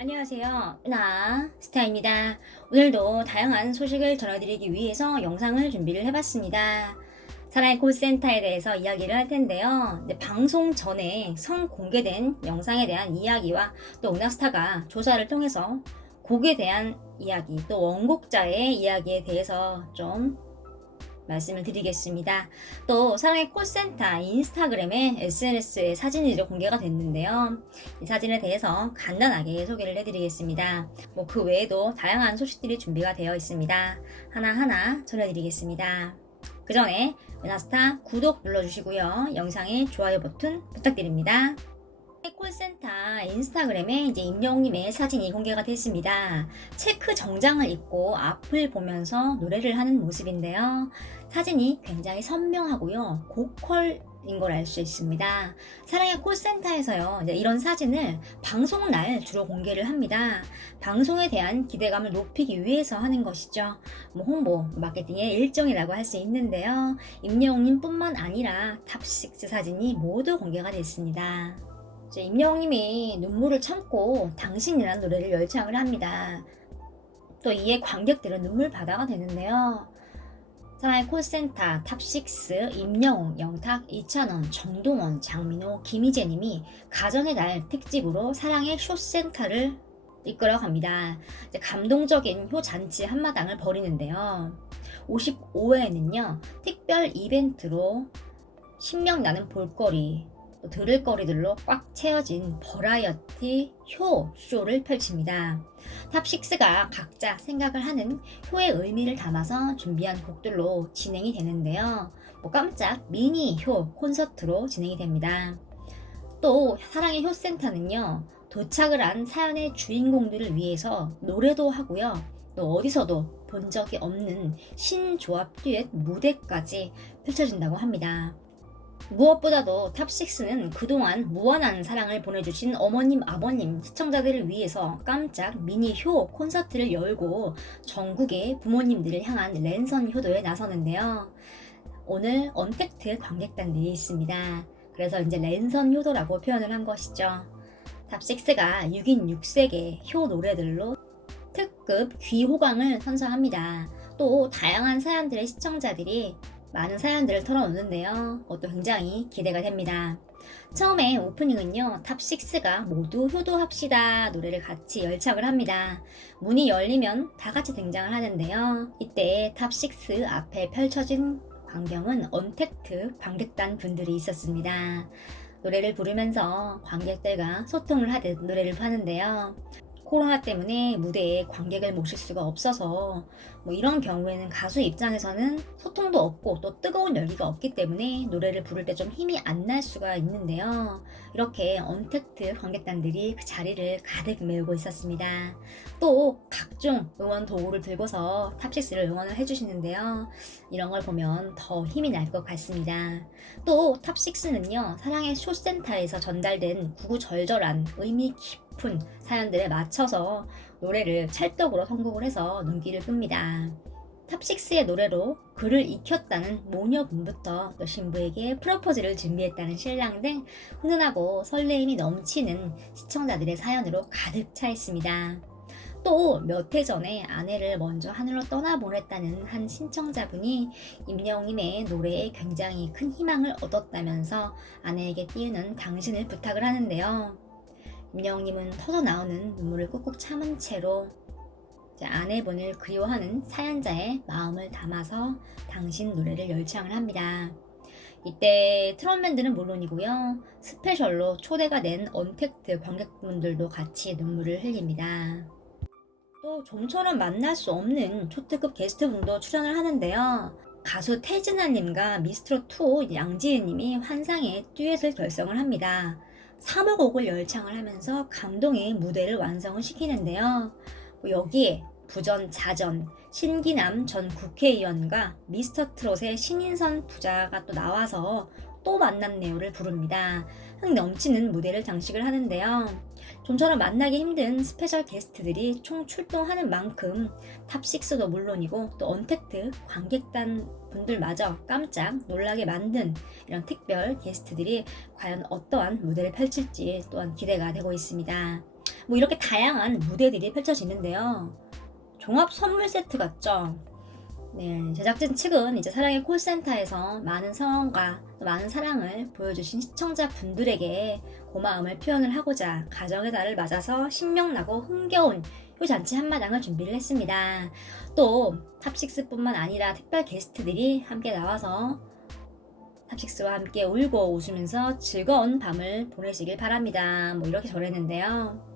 안녕하세요. 스타입니다. 오늘도 다양한 소식을 전해드리기 위해서 영상을 준비를 해봤습니다. 사나이 콜센터에 대해서 이야기를 할 텐데요. 방송 전에 공개된 영상에 대한 이야기와 또 은하스타가 조사를 통해서 곡에 대한 이야기, 또 원곡자의 이야기에 대해서 좀 말씀을 드리겠습니다. 또 사랑의 콜센터 인스타그램에 SNS에 사진이 공개가 됐는데요. 이 사진에 대해서 간단하게 소개를 해드리겠습니다. 그 외에도 다양한 소식들이 준비가 되어 있습니다. 하나하나 전해드리겠습니다. 그 전에 은하스타 구독 눌러주시고요. 영상에 좋아요 버튼 부탁드립니다. 콜센터 인스타그램에 임영웅님의 사진이 공개가 됐습니다. 체크 정장을 입고 앞을 보면서 노래를 하는 모습인데요. 사진이 굉장히 선명하고요. 고퀄인 걸 알 수 있습니다. 사랑의 콜센터에서요, 이런 사진을 방송날 주로 공개를 합니다. 방송에 대한 기대감을 높이기 위해서 하는 것이죠. 홍보, 마케팅의 일종이라고 할 수 있는데요. 임영웅님 뿐만 아니라 탑6 사진이 모두 공개가 됐습니다. 임영웅님이 눈물을 참고 당신이라는 노래를 열창을 합니다. 또 이에 관객들은 눈물바다가 되는데요. 사나이 콜센터 탑6 임영웅, 영탁, 이찬원, 정동원, 장민호, 김희재님이 가정의 날 특집으로 사랑의 쇼센터를 이끌어갑니다. 감동적인 효잔치 한마당을 벌이는데요. 55회에는요 특별 이벤트로 신명나는 볼거리, 또 들을 거리들로 꽉 채워진 버라이어티 효 쇼를 펼칩니다. 탑6가 각자 생각을 하는 효의 의미를 담아서 준비한 곡들로 진행이 되는데요. 깜짝 미니 효 콘서트로 진행이 됩니다. 또 사랑의 효센터는요, 도착을 한 사연의 주인공들을 위해서 노래도 하고요, 또 어디서도 본 적이 없는 신조합 듀엣 무대까지 펼쳐진다고 합니다. 무엇보다도 탑6는 그동안 무한한 사랑을 보내주신 어머님, 아버님, 시청자들을 위해서 깜짝 미니 효 콘서트를 열고 전국의 부모님들을 향한 랜선 효도에 나서는데요. 오늘 언택트 관객단들이 있습니다. 그래서 랜선 효도라고 표현을 한 것이죠. 탑6가 6인 6색의 효 노래들로 특급 귀호강을 선사합니다. 또 다양한 사연들의 시청자들이 많은 사연들을 털어놓는데요. 또 굉장히 기대가 됩니다. 처음에 오프닝은요, 탑6가 모두 효도합시다 노래를 같이 열창을 합니다. 문이 열리면 다 같이 등장을 하는데요. 이때 탑6 앞에 펼쳐진 광경은 언택트 관객단 분들이 있었습니다. 노래를 부르면서 관객들과 소통을 하듯 노래를 하는데요. 코로나 때문에 무대에 관객을 모실 수가 없어서 이런 경우에는 가수 입장에서는 소통도 없고 또 뜨거운 열기가 없기 때문에 노래를 부를 때 좀 힘이 안 날 수가 있는데요. 이렇게 언택트 관객단들이 그 자리를 가득 메우고 있었습니다. 또 각종 응원 도구를 들고서 탑6를 응원을 해주시는데요. 이런 걸 보면 더 힘이 날 것 같습니다. 또 탑6는요, 사랑의 쇼센터에서 전달된 구구절절한 의미 깊은 사연들에 맞춰서 노래를 찰떡으로 선곡을 해서 눈길을 끕니다. 탑6의 노래로 그를 익혔다는 모녀분부터 또 신부에게 프로포즈를 준비했다는 신랑 등 훈훈하고 설레임이 넘치는 시청자들의 사연으로 가득 차 있습니다. 또 몇 해 전에 아내를 먼저 하늘로 떠나보냈다는 한 신청자분이 임영웅님의 노래에 굉장히 큰 희망을 얻었다면서 아내에게 띄우는 당신을 부탁을 하는데요. 임영웅님은 터져나오는 눈물을 꾹꾹 참은 채로 아내분을 그리워하는 사연자의 마음을 담아서 당신 노래를 열창을 합니다. 이때 트롯맨들은 물론이고요, 스페셜로 초대가 된 언택트 관객분들도 같이 눈물을 흘립니다. 또 좀처럼 만날 수 없는 초특급 게스트분도 출연을 하는데요. 가수 태진아님과 미스트롯2 양지은님이 환상의 듀엣을 결성을 합니다. 3호 곡을 열창을 하면서 감동의 무대를 완성을 시키는데요. 여기에 부전자전 신기남 전 국회의원과 미스터트롯의 신인선 부자가 또 나와서 또 만났네요를 부릅니다. 흥 넘치는 무대를 장식을 하는데요. 좀처럼 만나기 힘든 스페셜 게스트들이 총 출동하는 만큼 탑6도 물론이고 또 언택트 관객단 분들마저 깜짝 놀라게 만든 이런 특별 게스트들이 과연 어떠한 무대를 펼칠지 또한 기대가 되고 있습니다. 뭐 이렇게 다양한 무대들이 펼쳐지는데요. 종합 선물 세트 같죠? 네, 제작진 측은 이제 사랑의 콜센터에서 많은 성원과 또 많은 사랑을 보여주신 시청자분들에게 고마움을 표현을 하고자 가정의 달을 맞아서 신명나고 흥겨운 효잔치 한마당을 준비를 했습니다. 또 탑식스뿐만 아니라 특별 게스트들이 함께 나와서 탑식스와 함께 울고 웃으면서 즐거운 밤을 보내시길 바랍니다. 뭐 이렇게 전했는데요.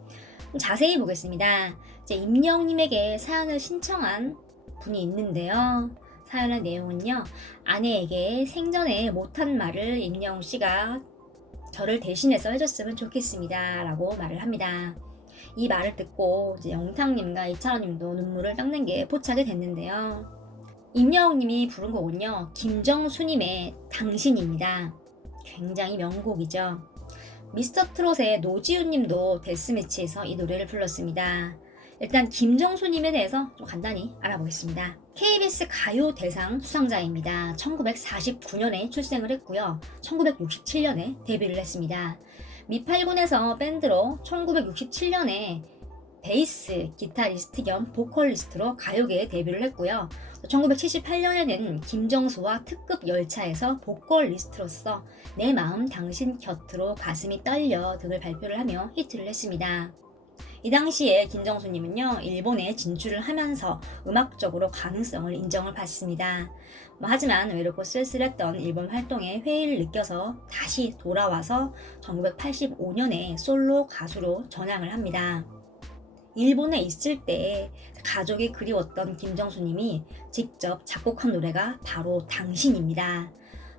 자세히 보겠습니다. 이제 임영님에게 사연을 신청한 분이 있는데요. 사연의 내용은요. 아내에게 생전에 못한 말을 임영 씨가 저를 대신해서 해줬으면 좋겠습니다. 라고 말을 합니다. 이 말을 듣고 이제 영탁님과 이찬원님도 눈물을 닦는 게 포착이 됐는데요. 임영웅님이 부른 곡은요. 김정수님의 당신입니다. 굉장히 명곡이죠. 미스터트롯의 노지훈님도 데스매치에서 이 노래를 불렀습니다. 일단 김정수님에 대해서 좀 간단히 알아보겠습니다. KBS 가요대상 수상자입니다. 1949년에 출생을 했고요. 1967년에 데뷔를 했습니다. 미팔군에서 밴드로 1967년에 베이스 기타리스트 겸 보컬리스트로 가요계에 데뷔를 했고요. 1978년에는 김정수와 특급 열차에서 보컬리스트로서 내 마음 당신 곁으로 가슴이 떨려 등을 발표를 하며 히트를 했습니다. 이 당시에 김정수님은요, 일본에 진출을 하면서 음악적으로 가능성을 인정을 받습니다. 하지만 외롭고 쓸쓸했던 일본 활동에 회의를 느껴서 다시 돌아와서 1985년에 솔로 가수로 전향을 합니다. 일본에 있을 때 가족이 그리웠던 김정수님이 직접 작곡한 노래가 바로 당신입니다.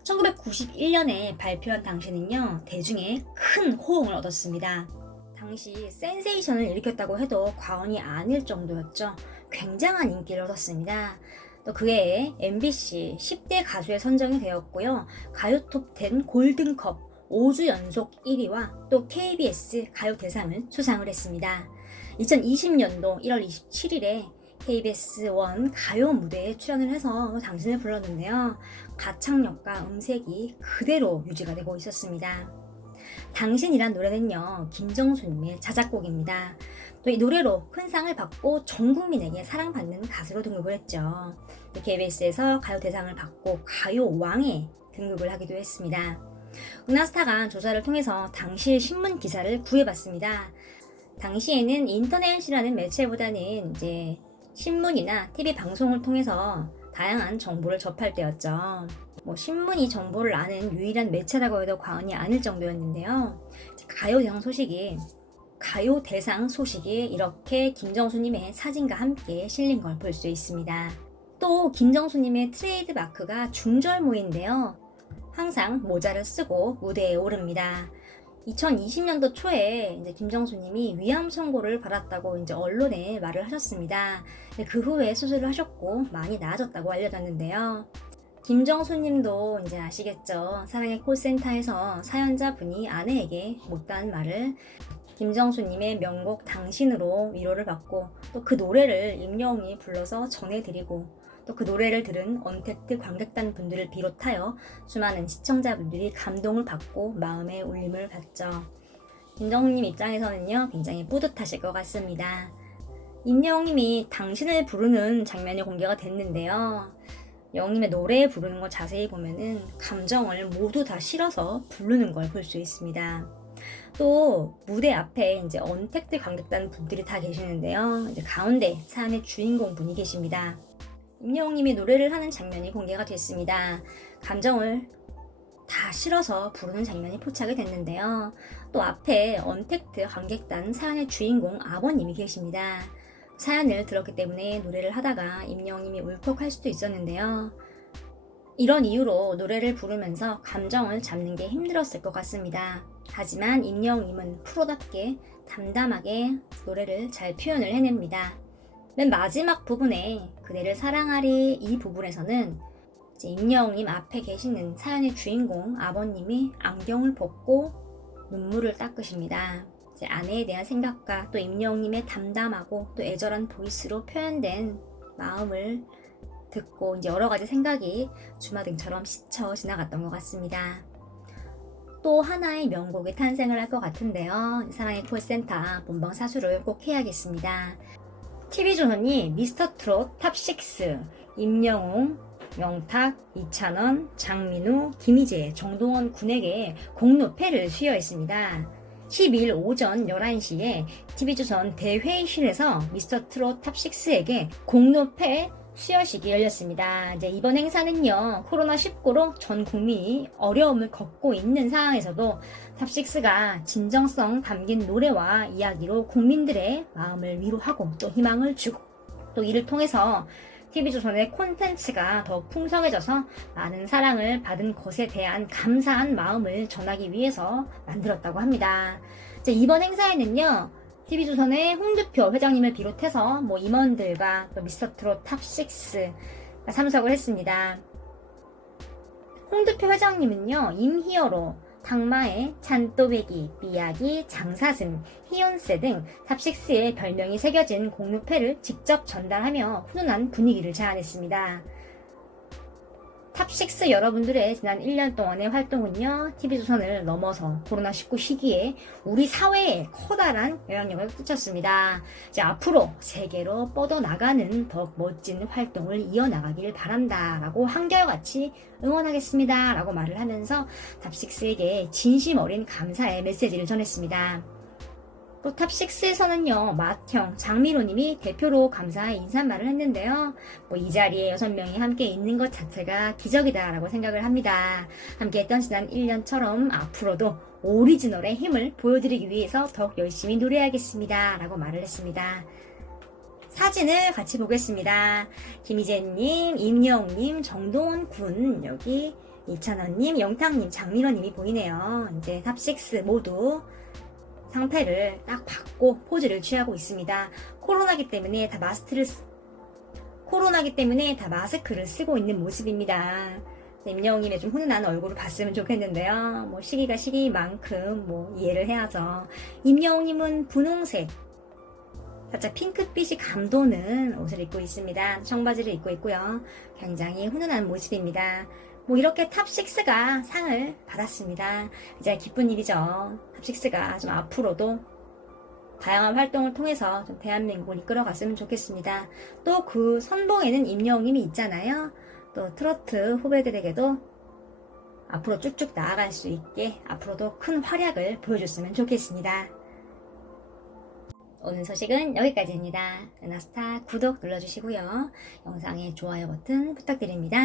1991년에 발표한 당신은요, 대중의 큰 호응을 얻었습니다. 당시 센세이션을 일으켰다고 해도 과언이 아닐 정도였죠. 굉장한 인기를 얻었습니다. 또 그해 MBC 10대 가수에 선정이 되었고요. 가요톱10 골든컵 5주 연속 1위와 또 KBS 가요대상을 수상을 했습니다. 2020년도 1월 27일에 KBS 1 가요 무대에 출연을 해서 당신을 불렀는데요. 가창력과 음색이 그대로 유지가 되고 있었습니다. 당신이란 노래는요, 김정수님의 자작곡입니다. 또 이 노래로 큰 상을 받고 전 국민에게 사랑받는 가수로 등극을 했죠. KBS에서 가요대상을 받고 가요왕에 등극을 하기도 했습니다. 은하스타가 조사를 통해서 당시 신문 기사를 구해봤습니다. 당시에는 인터넷이라는 매체보다는 이제 신문이나 TV 방송을 통해서 다양한 정보를 접할 때였죠. 신문이 정보를 아는 유일한 매체라고 해도 과언이 아닐 정도였는데요. 가요대상 소식이 이렇게 김정수님의 사진과 함께 실린 걸 볼 수 있습니다. 또 김정수님의 트레이드 마크가 중절모인데요. 항상 모자를 쓰고 무대에 오릅니다. 2020년도 초에 이제 김정수님이 위암 선고를 받았다고 이제 언론에 말을 하셨습니다. 그 후에 수술을 하셨고 많이 나아졌다고 알려졌는데요. 김정수님도 이제 아시겠죠. 사랑의 콜센터에서 사연자분이 아내에게 못다한 말을 김정수님의 명곡 당신으로 위로를 받고 또 그 노래를 임영웅이 불러서 전해드리고 또 그 노래를 들은 언택트 관객단 분들을 비롯하여 수많은 시청자분들이 감동을 받고 마음의 울림을 받죠. 김정수님 입장에서는요, 굉장히 뿌듯하실 것 같습니다. 임영웅님이 당신을 부르는 장면이 공개가 됐는데요. 영웅님의 노래 부르는 거 자세히 보면은 감정을 모두 다 실어서 부르는 걸 볼 수 있습니다. 또 무대 앞에 이제 언택트 관객단 분들이 다 계시는데요. 이제 가운데 사연의 주인공 분이 계십니다. 임영웅님이 노래를 하는 장면이 공개가 됐습니다. 감정을 다 실어서 부르는 장면이 포착이 됐는데요. 또 앞에 언택트 관객단 사연의 주인공 아버님이 계십니다. 사연을 들었기 때문에 노래를 하다가 임영웅님이 울컥할 수도 있었는데요. 이런 이유로 노래를 부르면서 감정을 잡는 게 힘들었을 것 같습니다. 하지만 임영웅님은 프로답게 담담하게 노래를 잘 표현을 해냅니다. 맨 마지막 부분에 그대를 사랑하리 이 부분에서는 이제 임영웅님 앞에 계시는 사연의 주인공 아버님이 안경을 벗고 눈물을 닦으십니다. 이제 아내에 대한 생각과 또 임영웅님의 담담하고 또 애절한 보이스로 표현된 마음을 듣고 이제 여러 가지 생각이 주마등처럼 스쳐 지나갔던 것 같습니다. 또 하나의 명곡이 탄생을 할 것 같은데요. 사랑의 콜센터 본방 사수를 꼭 해야겠습니다. TV조선이 미스터트롯 탑6 임영웅, 명탁, 이찬원, 장민우, 김희재, 정동원 군에게 공로패를 수여했습니다. 12일 오전 11시에 TV조선 대회의실에서 미스터트롯 탑6에게 공로패 수여식이 열렸습니다. 이제 이번 행사는요, 코로나19로 전 국민이 어려움을 겪고 있는 상황에서도 탑6가 진정성 담긴 노래와 이야기로 국민들의 마음을 위로하고 또 희망을 주고, 또 이를 통해서 TV조선의 콘텐츠가 더 풍성해져서 많은 사랑을 받은 것에 대한 감사한 마음을 전하기 위해서 만들었다고 합니다. 이제 이번 행사에는요, TV조선의 홍두표 회장님을 비롯해서 임원들과 또 미스터트롯 탑6가 참석을 했습니다. 홍두표 회장님은요, 임히어로, 당마의, 찬또배기, 삐약이, 장사슴, 희연세 등 탑6의 별명이 새겨진 공로패를 직접 전달하며 훈훈한 분위기를 자아냈습니다. 탑6 여러분들의 지난 1년 동안의 활동은요, TV조선을 넘어서 코로나19 시기에 우리 사회에 커다란 영향력을 끼쳤습니다. 이제 앞으로 세계로 뻗어나가는 더 멋진 활동을 이어나가길 바란다 라고 한결같이 응원하겠습니다 라고 말을 하면서 탑6에게 진심 어린 감사의 메시지를 전했습니다. 또 탑6에서는요, 맏형 장민호님이 대표로 감사의 인사말을 했는데요. 이 자리에 6명이 함께 있는 것 자체가 기적이다라고 생각을 합니다. 함께 했던 지난 1년처럼 앞으로도 오리지널의 힘을 보여드리기 위해서 더욱 열심히 노래하겠습니다 라고 말을 했습니다. 사진을 같이 보겠습니다. 김희재님, 임영웅님, 정동원 군, 여기 이찬원님, 영탁님, 장민호님이 보이네요. 이제 탑6 모두 상태를 딱 받고 포즈를 취하고 있습니다. 코로나기 때문에 다 마스크를 쓰고 있는 모습입니다. 임영웅님의 좀 훈훈한 얼굴을 봤으면 좋겠는데요. 시기가 시기만큼 이해를 해야죠. 임영웅님은 분홍색, 살짝 핑크빛이 감도는 옷을 입고 있습니다. 청바지를 입고 있고요. 굉장히 훈훈한 모습입니다. 이렇게 탑6가 상을 받았습니다. 이제 기쁜 일이죠. 탑6가 좀 앞으로도 다양한 활동을 통해서 좀 대한민국을 이끌어갔으면 좋겠습니다. 또 그 선봉에는 임영웅님이 있잖아요. 또 트로트 후배들에게도 앞으로 쭉쭉 나아갈 수 있게 앞으로도 큰 활약을 보여줬으면 좋겠습니다. 오늘 소식은 여기까지입니다. 은하스타 구독 눌러주시고요. 영상에 좋아요 버튼 부탁드립니다.